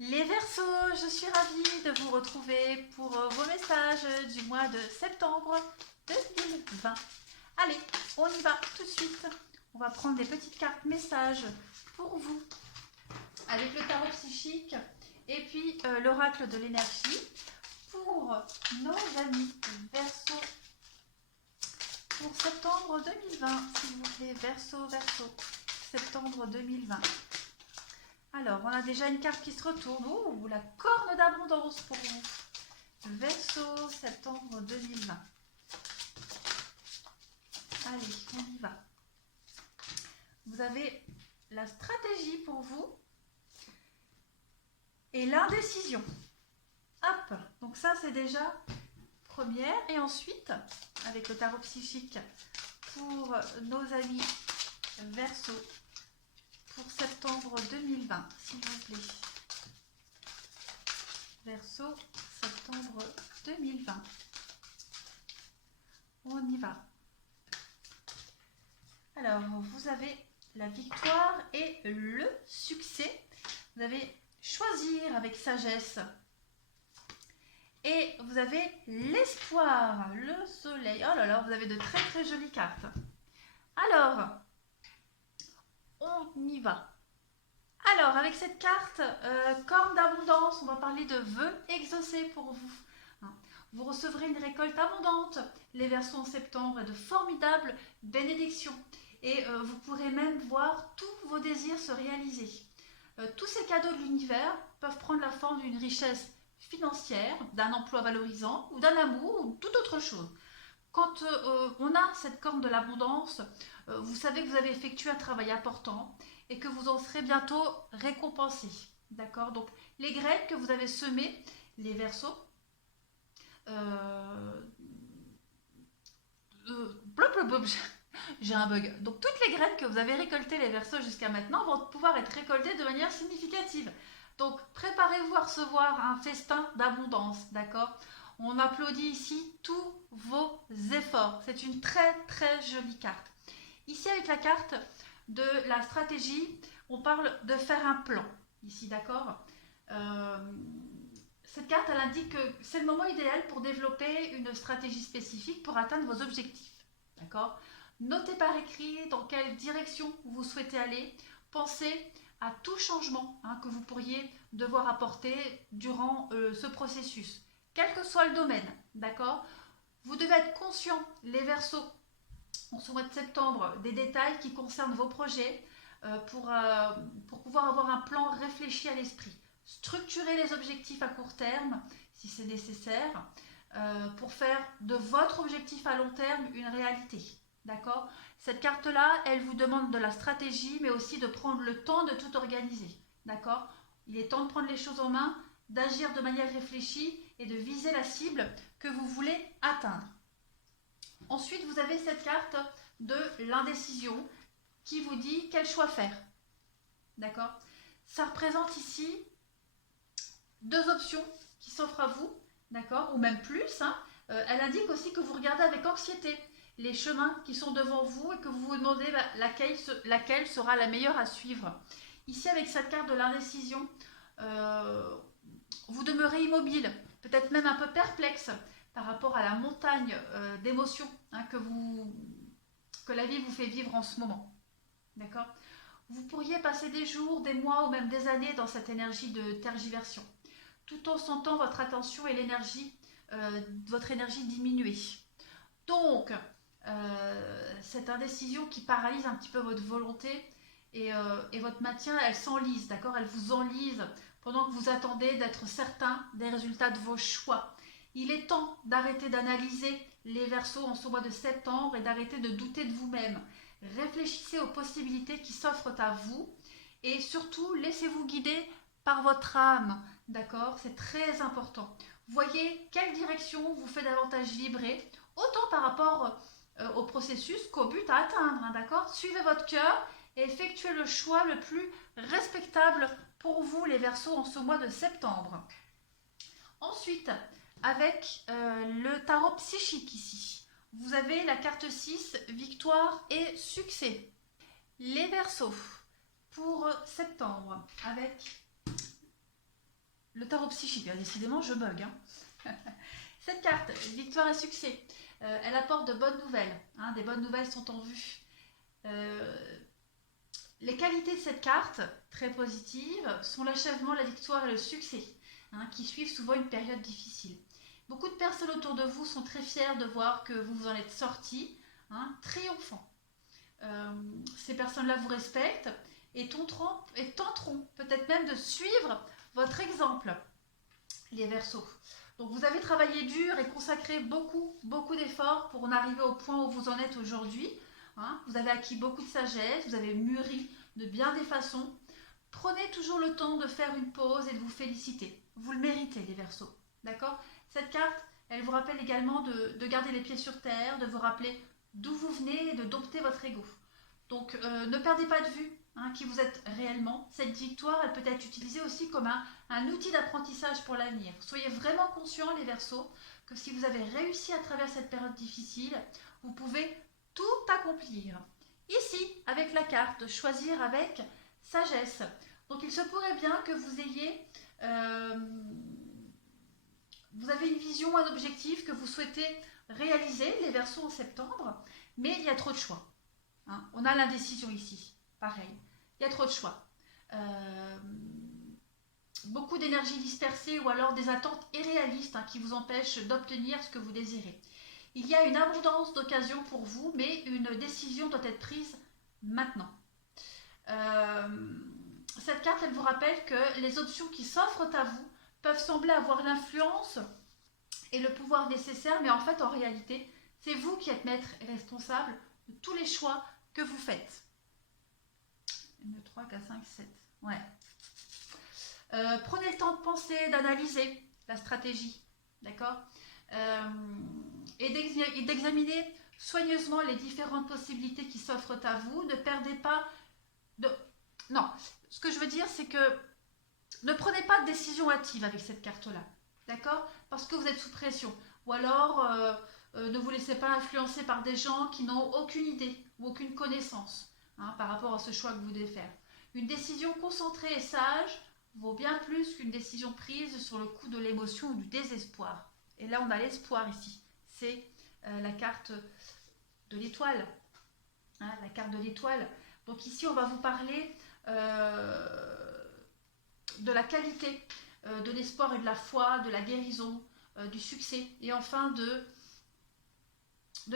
Les Verseaux, je suis ravie de vous retrouver pour vos messages du mois de septembre 2020. Allez, on y va tout de suite. On va prendre des petites cartes messages pour vous avec le tarot psychique et puis l'oracle de l'énergie pour nos amis Verseaux pour septembre 2020, s'il vous plaît. Verseau, septembre 2020. Alors, on a déjà une carte qui se retourne. Oh, la corne d'abondance pour vous. Verseau, septembre 2020. Allez, on y va. Vous avez la stratégie pour vous et l'indécision. Hop, donc ça c'est déjà première. Et ensuite, avec le tarot psychique pour nos amis Verseau, pour septembre 2020, s'il vous plaît. Verseau, septembre 2020. On y va. Alors, vous avez la victoire et le succès. Vous avez choisir avec sagesse. Et vous avez l'espoir, le soleil. Oh là là, vous avez de très très jolies cartes. Alors, on y va. Alors, avec cette carte, corne d'abondance, on va parler de vœux exaucés pour vous. Vous recevrez une récolte abondante, les Verseaux en septembre, et de formidables bénédictions. Et vous pourrez même voir tous vos désirs se réaliser. Tous ces cadeaux de l'univers peuvent prendre la forme d'une richesse financière, d'un emploi valorisant, ou d'un amour, ou toute autre chose. Quand on a cette corne de l'abondance, vous savez que vous avez effectué un travail important et que vous en serez bientôt récompensé. D'accord? Donc, les graines que vous avez semées, les Verseaux, j'ai un bug. Donc, toutes les graines que vous avez récoltées, les Verseaux, jusqu'à maintenant, vont pouvoir être récoltées de manière significative. Donc, préparez-vous à recevoir un festin d'abondance. D'accord? On applaudit ici tous vos efforts. C'est une très très jolie carte. Ici, avec la carte de la stratégie, on parle de faire un plan. Ici, d'accord. Cette carte, elle indique que c'est le moment idéal pour développer une stratégie spécifique pour atteindre vos objectifs. D'accord. Notez par écrit dans quelle direction vous souhaitez aller. Pensez à tout changement que vous pourriez devoir apporter durant ce processus, quel que soit le domaine, d'accord. Vous devez être conscient, les Verseaux, en ce mois de septembre, des détails qui concernent vos projets pour pouvoir avoir un plan réfléchi à l'esprit. Structurer les objectifs à court terme, si c'est nécessaire, pour faire de votre objectif à long terme une réalité. D'accord. Cette carte-là, elle vous demande de la stratégie, mais aussi de prendre le temps de tout organiser. D'accord. Il est temps de prendre les choses en main, d'agir de manière réfléchie et de viser la cible que vous voulez atteindre. Ensuite, vous avez cette carte de l'indécision qui vous dit quel choix faire. D'accord. Ça représente ici deux options qui s'offrent à vous, d'accord, ou même plus. Elle indique aussi que vous regardez avec anxiété les chemins qui sont devant vous et que vous vous demandez laquelle sera la meilleure à suivre. Ici, avec cette carte de l'indécision, vous demeurez immobile, peut-être même un peu perplexe par rapport à la montagne d'émotions que la vie vous fait vivre en ce moment. D'accord. Vous pourriez passer des jours, des mois ou même des années dans cette énergie de tergiversion, tout en sentant votre attention et votre énergie diminuer. Donc, cette indécision qui paralyse un petit peu votre volonté et votre maintien, elle s'enlise, d'accord. Elle vous enlise pendant que vous attendez d'être certain des résultats de vos choix. Il est temps d'arrêter d'analyser les Verseaux en ce mois de septembre et d'arrêter de douter de vous-même. Réfléchissez aux possibilités qui s'offrent à vous et surtout laissez-vous guider par votre âme, d'accord. C'est très important. Voyez quelle direction vous fait davantage vibrer, autant par rapport au processus qu'au but à atteindre, d'accord. Suivez votre cœur et effectuez le choix le plus respectable pour vous, les Verseaux, en ce mois de septembre. Ensuite, avec le tarot psychique ici, vous avez la carte 6, victoire et succès. Les Verseaux, pour septembre, avec le tarot psychique, décidément je bug. Hein. Cette carte, victoire et succès, elle apporte de bonnes nouvelles. Hein, des bonnes nouvelles sont en vue. Les qualités de cette carte, très positives, sont l'achèvement, la victoire et le succès, hein, qui suivent souvent une période difficile. Beaucoup de personnes autour de vous sont très fières de voir que vous vous en êtes sortis, hein, triomphants. Ces personnes-là vous respectent et tenteront peut-être même de suivre votre exemple, les Verseaux. Donc vous avez travaillé dur et consacré beaucoup d'efforts pour en arriver au point où vous en êtes aujourd'hui. Hein, vous avez acquis beaucoup de sagesse, vous avez mûri de bien des façons. Prenez toujours le temps de faire une pause et de vous féliciter. Vous le méritez, les Verseaux. D'accord? Cette carte, elle vous rappelle également de garder les pieds sur terre, de vous rappeler d'où vous venez et de dompter votre ego. Donc ne perdez pas de vue, hein, qui vous êtes réellement. Cette victoire, elle peut être utilisée aussi comme un outil d'apprentissage pour l'avenir. Soyez vraiment conscients, les Verseaux, que si vous avez réussi à travers cette période difficile, vous pouvez tout accomplir. Ici, avec la carte, choisir avec sagesse. Donc il se pourrait bien que vous ayez... vous avez une vision, un objectif que vous souhaitez réaliser, les Verseaux, en septembre, mais il y a trop de choix. Hein, on a l'indécision ici, pareil. Il y a trop de choix. Beaucoup d'énergie dispersée ou alors des attentes irréalistes, hein, qui vous empêchent d'obtenir ce que vous désirez. Il y a une abondance d'occasions pour vous, mais une décision doit être prise maintenant. Cette carte, elle vous rappelle que les options qui s'offrent à vous peuvent sembler avoir l'influence et le pouvoir nécessaire, mais en fait, en réalité, c'est vous qui êtes maître et responsable de tous les choix que vous faites. 1, 2, 3, 4, 5, 7. Ouais. Prenez le temps de penser, d'analyser la stratégie, d'accord, et d'examiner soigneusement les différentes possibilités qui s'offrent à vous. Ne perdez pas de... Non, ce que je veux dire, c'est que ne prenez pas de décision hâtive avec cette carte-là, d'accord, parce que vous êtes sous pression. Ou alors, ne vous laissez pas influencer par des gens qui n'ont aucune idée ou aucune connaissance, hein, par rapport à ce choix que vous devez faire. Une décision concentrée et sage vaut bien plus qu'une décision prise sur le coup de l'émotion ou du désespoir. Et là, on a l'espoir ici. C'est la carte de l'étoile. Hein, la carte de l'étoile. Donc ici, on va vous parler de la qualité, de l'espoir et de la foi, de la guérison, du succès et enfin de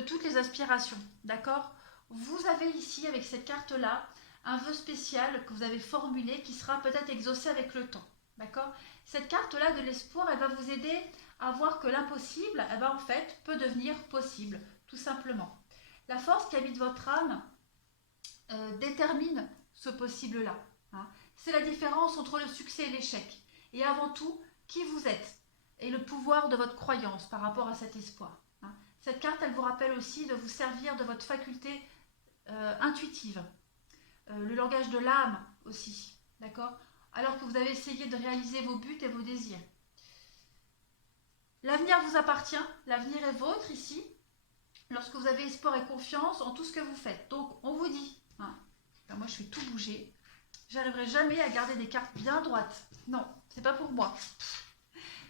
toutes les aspirations. D'accord? Vous avez ici, avec cette carte-là, un vœu spécial que vous avez formulé qui sera peut-être exaucé avec le temps. D'accord? Cette carte-là de l'espoir, elle va vous aider à voir que l'impossible, eh ben, en fait, peut devenir possible, tout simplement. La force qui habite votre âme détermine ce possible-là. Hein. C'est la différence entre le succès et l'échec. Et avant tout, qui vous êtes et le pouvoir de votre croyance par rapport à cet espoir. Hein. Cette carte, elle vous rappelle aussi de vous servir de votre faculté intuitive. Le langage de l'âme aussi, d'accord? Alors que vous avez essayé de réaliser vos buts et vos désirs. L'avenir vous appartient, l'avenir est vôtre ici, lorsque vous avez espoir et confiance en tout ce que vous faites. Donc, on vous dit, hein, ben moi je fais tout bouger, j'arriverai jamais à garder des cartes bien droites. Non, c'est pas pour moi.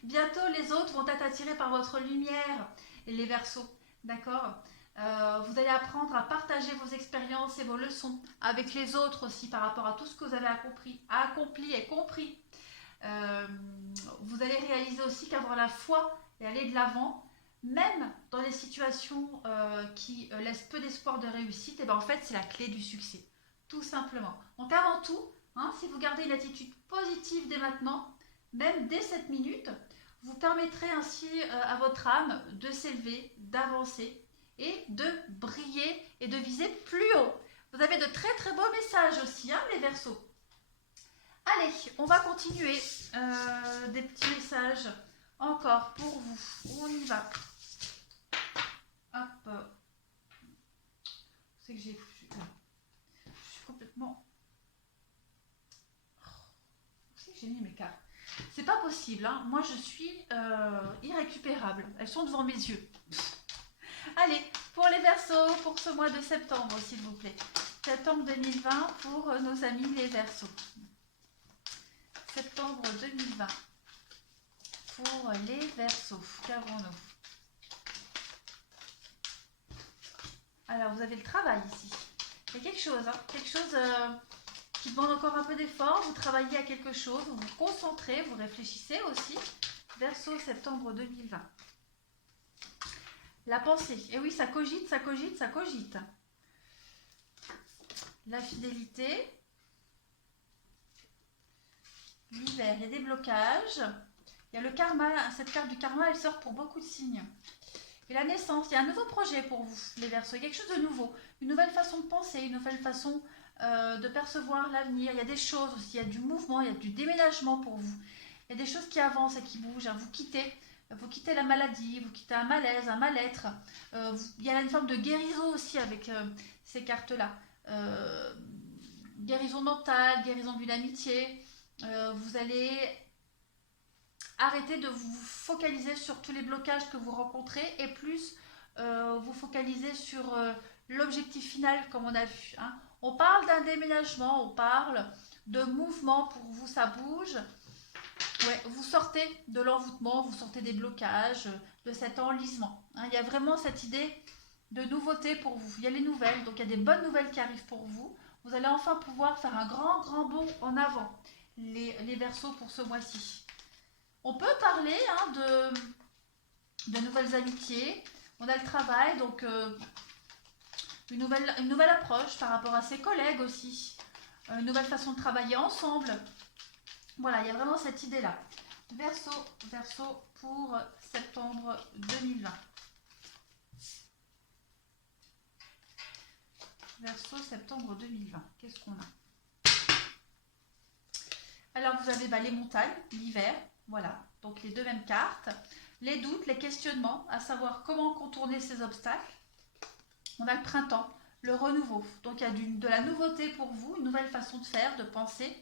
Bientôt, les autres vont être attirés par votre lumière, et les Verseaux, d'accord? Vous allez apprendre à partager vos expériences et vos leçons avec les autres aussi par rapport à tout ce que vous avez accompli et compris. Vous allez réaliser aussi qu'avoir la foi et aller de l'avant, même dans les situations qui laissent peu d'espoir de réussite, et ben en fait c'est la clé du succès, tout simplement. Donc avant tout, hein, si vous gardez une attitude positive dès maintenant, même dès cette minute, vous permettrez ainsi à votre âme de s'élever, d'avancer et de briller et de viser plus haut. Vous avez de très très beaux messages aussi, hein, les Verseaux. Allez, on va continuer. Des petits messages encore pour vous. On y va. Hop. C'est que j'ai... Je suis complètement... C'est que j'ai mis mes cartes. C'est pas possible, hein. Moi je suis irrécupérable. Elles sont devant mes yeux. Allez, pour les Verseaux, pour ce mois de septembre, s'il vous plaît. Septembre 2020 pour nos amis les Verseaux. Septembre 2020. pour les Verseaux. Qu'avons-nous? Alors, vous avez le travail ici. Il y a quelque chose, qui demande encore un peu d'effort. Vous travaillez à quelque chose, vous vous concentrez, vous réfléchissez aussi. Verseau, septembre 2020. La pensée. Et oui, ça cogite, ça cogite, ça cogite. La fidélité. L'hiver, il y a des blocages. Il y a le karma. Cette carte du karma, elle sort pour beaucoup de signes. Et la naissance, il y a un nouveau projet pour vous, les Verseaux. Il y a quelque chose de nouveau. Une nouvelle façon de penser, une nouvelle façon de percevoir l'avenir. Il y a des choses aussi, il y a du mouvement, il y a du déménagement pour vous. Il y a des choses qui avancent et qui bougent. Vous quittez la maladie, vous quittez un malaise, un mal-être. Il y a une forme de guérison aussi avec ces cartes-là. Guérison mentale, guérison d'une amitié. Vous allez arrêter de vous focaliser sur tous les blocages que vous rencontrez et plus vous focaliser sur l'objectif final comme on a vu. On parle d'un déménagement, on parle de mouvement pour vous, ça bouge. Ouais, vous sortez de l'envoûtement, vous sortez des blocages, de cet enlisement. Il y a vraiment cette idée de nouveauté pour vous. Il y a les nouvelles, donc il y a des bonnes nouvelles qui arrivent pour vous. Vous allez enfin pouvoir faire un grand bond en avant, les Verseaux pour ce mois-ci. On peut parler de nouvelles amitiés. On a le travail, donc une nouvelle approche par rapport à ses collègues aussi. Une nouvelle façon de travailler ensemble. Voilà, il y a vraiment cette idée-là. Verseau pour septembre 2020. Verseau, septembre 2020. Qu'est-ce qu'on a? Alors, vous avez les montagnes, l'hiver. Voilà, donc les deux mêmes cartes. Les doutes, les questionnements, à savoir comment contourner ces obstacles. On a le printemps, le renouveau. Donc, il y a de la nouveauté pour vous, une nouvelle façon de faire, de penser.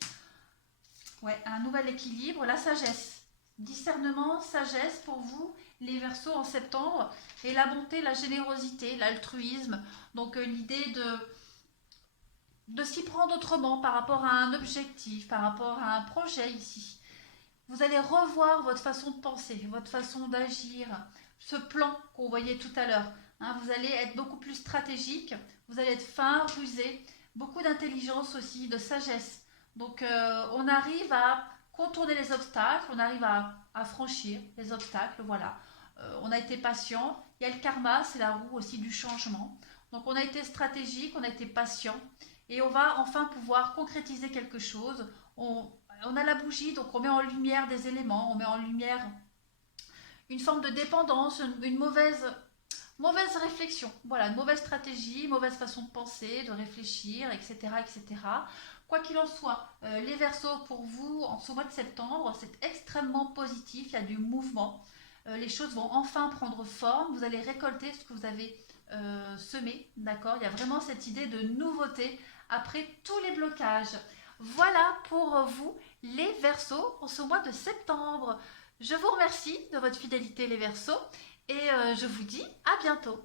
Ouais, un nouvel équilibre, la sagesse. Discernement, sagesse pour vous, les Verseaux en septembre. Et la bonté, la générosité, l'altruisme. Donc l'idée de s'y prendre autrement par rapport à un objectif, par rapport à un projet ici. Vous allez revoir votre façon de penser, votre façon d'agir, ce plan qu'on voyait tout à l'heure. Vous allez être beaucoup plus stratégique, vous allez être fin, rusé, beaucoup d'intelligence aussi, de sagesse. Donc on arrive à contourner les obstacles, on arrive à franchir les obstacles, voilà. On a été patient, il y a le karma, c'est la roue aussi du changement. Donc on a été stratégique, on a été patient et on va enfin pouvoir concrétiser quelque chose. On a la bougie, donc on met en lumière des éléments, on met en lumière une forme de dépendance, une mauvaise réflexion. Voilà, une mauvaise stratégie, mauvaise façon de penser, de réfléchir, etc. etc. Quoi qu'il en soit, les Verseaux pour vous, en ce mois de septembre, c'est extrêmement positif, il y a du mouvement. Les choses vont enfin prendre forme, vous allez récolter ce que vous avez semé, d'accord? Il y a vraiment cette idée de nouveauté après tous les blocages. Voilà pour vous, les Verseaux, en ce mois de septembre. Je vous remercie de votre fidélité, les Verseaux, et je vous dis à bientôt.